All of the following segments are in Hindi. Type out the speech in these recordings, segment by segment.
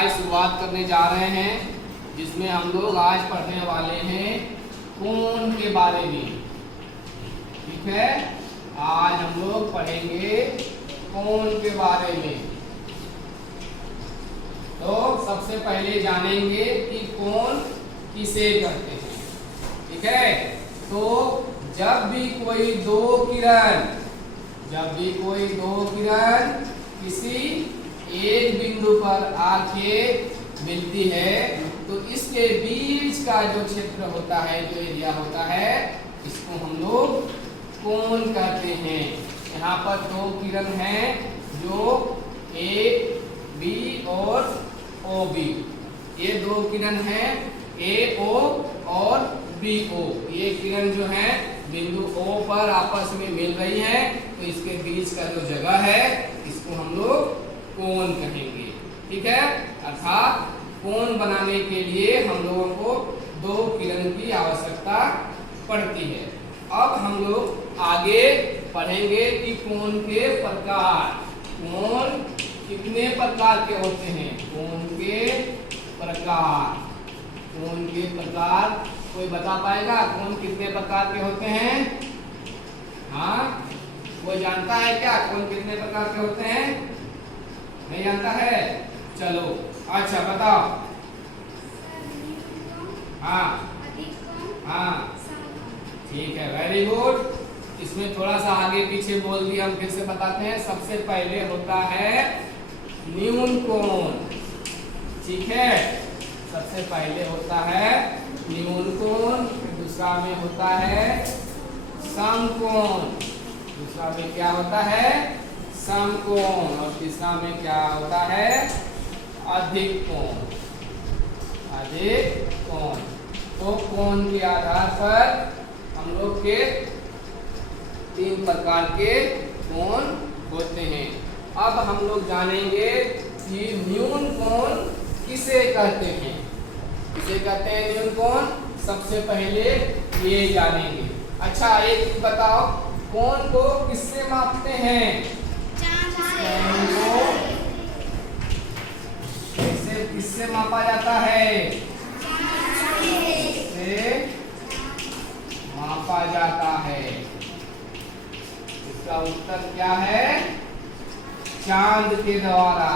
अध्याय शुरुआत करने जा रहे हैं, जिसमें हम लोग आज पढ़ने वाले हैं कोण के बारे में। ठीक है, आज हम लोग पढ़ेंगे कोण के बारे में। तो सबसे पहले जानेंगे कि कोण किसे कहते हैं। ठीक है, तो जब भी कोई दो किरण किसी एक बिंदु पर आके मिलती है, तो इसके बीच का जो क्षेत्र होता है, जो एरिया होता है, इसको हम लोग कोण कहते हैं। यहाँ पर दो किरण हैं जो ए बी और ओ बी, ये दो किरण हैं ए ओ और बी ओ। ये किरण जो है बिंदु ओ पर आपस में मिल रही है, तो इसके बीच का जो जगह है इसको हम लोग कोण कहेंगे। ठीक है, अर्थात कोण बनाने के लिए हम लोगों को दो किरण की आवश्यकता पड़ती है। अब हम लोग आगे पढ़ेंगे कि कोण के प्रकार। कोण कितने प्रकार के होते हैं? कोण के प्रकार कोई बता पाएगा? कोण कितने प्रकार के होते हैं? हाँ, कोई जानता है क्या कोण कितने प्रकार के होते हैं? नहीं जानता है? चलो अच्छा बताओ। हाँ हाँ, ठीक है, वेरी गुड। इसमें थोड़ा सा आगे पीछे बोल दिया, हम फिर से बताते हैं। सबसे पहले होता है न्यून कोण। ठीक है, सबसे पहले होता है न्यून कोण, दूसरा में होता है समकोण, दूसरा में क्या होता है? समकोण, और तीसरा में क्या होता है? अधिक कोण। तो कोण के आधार पर हम लोग के तीन प्रकार के कोण होते हैं। अब हम लोग जानेंगे कि न्यून कोण किसे कहते हैं। किसे कहते हैं न्यून कोण? सबसे पहले ये जानेंगे। अच्छा, एक चीज बताओ, कोण को किससे मापते हैं? कोण को किससे मापा जाता है? से मापा जाता है। इसका उत्तर क्या है? चांद के द्वारा।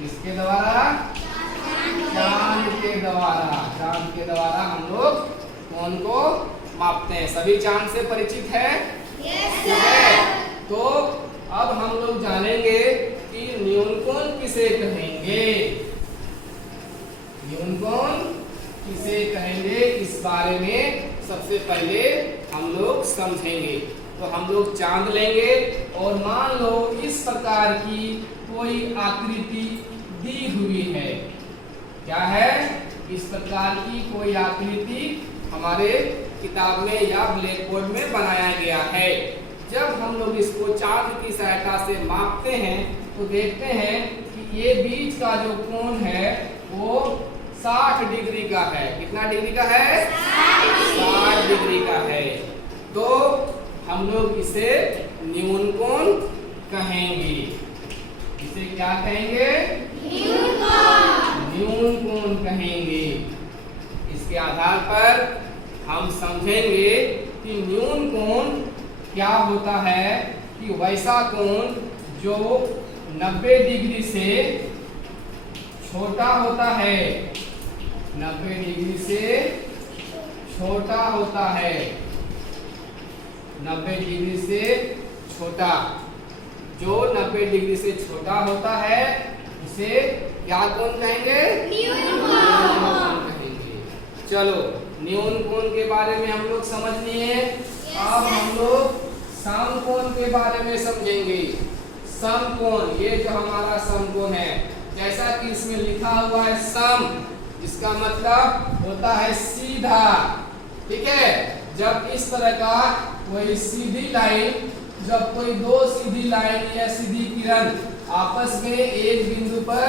किसके द्वारा? चांद के द्वारा हम लोग कोण को मापते हैं। सभी चांद से परिचित है? ठीक है, तो अब हम लोग जानेंगे कि न्यून कोण किसे कहेंगे। न्यून कोण किसे कहेंगे, इस बारे में सबसे पहले हम लोग समझेंगे। तो हम लोग चांद लेंगे और मान लो इस प्रकार की कोई आकृति दी हुई है। क्या है? इस प्रकार की कोई आकृति हमारे किताब में या ब्लैक बोर्ड में बनाया गया है। जब हम लोग इसको चांद की सहायता से मापते हैं, तो देखते हैं कि ये बीच का जो कोण है वो 60 डिग्री का है। कितना डिग्री का है? 60 डिग्री का है। तो हम लोग इसे न्यून कोण कहेंगे। इसे क्या कहेंगे? न्यून कोण कहेंगे। इसके आधार पर हम समझेंगे कि न्यून कोण क्या होता है, कि वैसा कोण जो 90 डिग्री से छोटा होता है। 90 डिग्री से छोटा होता है। 90 डिग्री से छोटा, जो 90 डिग्री से छोटा होता है उसे क्या कोण कहेंगे? न्यून कोण कहेंगे। चलो, न्यून कोण के बारे में हम लोग समझ लिए। अब हम लोग समकोण के बारे में समझेंगे। समकोण, ये जो हमारा समकोण है, जैसा कि इसमें लिखा हुआ है सम, इसका मतलब होता है सीधा। ठीक है, जब इस तरह का कोई सीधी लाइन, जब कोई दो सीधी लाइन या सीधी किरण आपस में एक बिंदु पर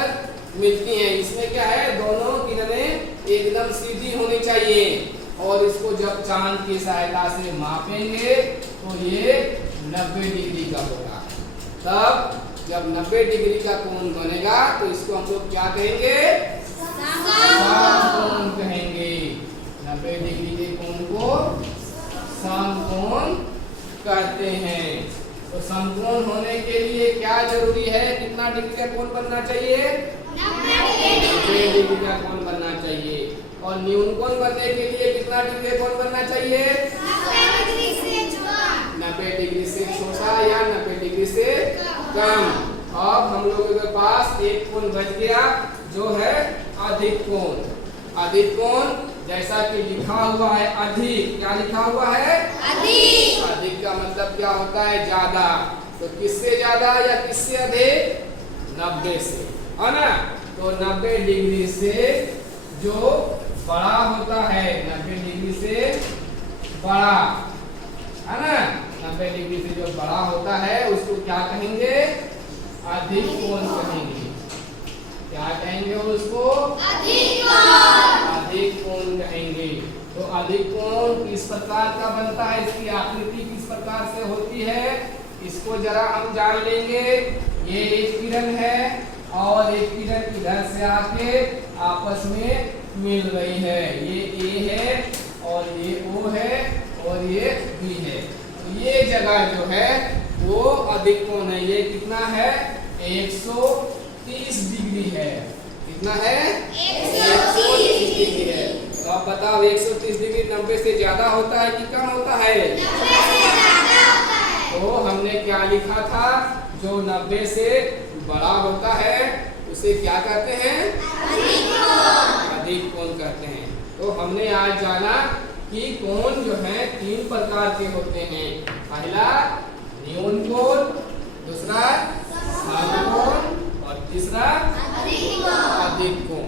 मिलती हैं, इसमें क्या है? दोनों किरणें एकदम सीधी होनी चाहिए। और इसको जब चांद की सहायता से मापेंगे तो ये 90 डिग्री का होगा। तब जब 90 डिग्री का कोण बनेगा तो इसको हम लोग क्या कहेंगे? समकोण कहेंगे। 90 डिग्री के कोण को समकोण कहते हैं। तो समकोण होने के लिए क्या जरूरी है? कितना डिग्री का कोण बनना चाहिए? 90 डिग्री का कोण बनना चाहिए। और न्यून कोण बनने के लिए कितना डिग्री का कोण बनना चाहिए? 90 डिग्री से छोटा या 90 डिग्री से कम। अब हम लोगों के पास एक कोण बच गया जो है अधिक कोण। अधिक कोण जैसा कि लिखा हुआ है अधिक, क्या लिखा हुआ है? अधिक। अधिक का मतलब क्या होता है? ज्यादा। तो किससे ज्यादा या किससे अधिक? 90 से, है ना? तो 90 डिग्री से जो बड़ा होता है, 90 डिग्री से बड़ा, है ना? 90 डिग्री से जो बड़ा होता है उसको क्या कहेंगे? अधिक कोण कहेंगे। क्या कहेंगे उसको? अधिक कोण। अधिक कोण कहेंगे। तो अधिक कोण किस प्रकार का बनता है? इसकी आकृति किस प्रकार से होती है इसको जरा हम जान लेंगे। ये एक किरण है और एक किरण इधर से आके आपस में मिल रही है। ये ए है और ये ओ है और ये बी है। तो ये जगह जो है वो अधिक कोण है। ये कितना है? 130 डिग्री है। कितना है? 130 डिग्री है। तो आप बताओ 130 डिग्री 90 से ज्यादा होता है कि कम होता है? 90 से ज्यादा होता है। तो हमने क्या लिखा था? जो 90 से बड़ा होता है उसे क्या कहते हैं? अधिक कोण। अधिक कोण कहते हैं। तो हमने आज जाना कि कोण जो है 3 प्रकार के होते हैं। पहला न्यून कोण, दूसरा समकोण और तीसरा अधिक कोण।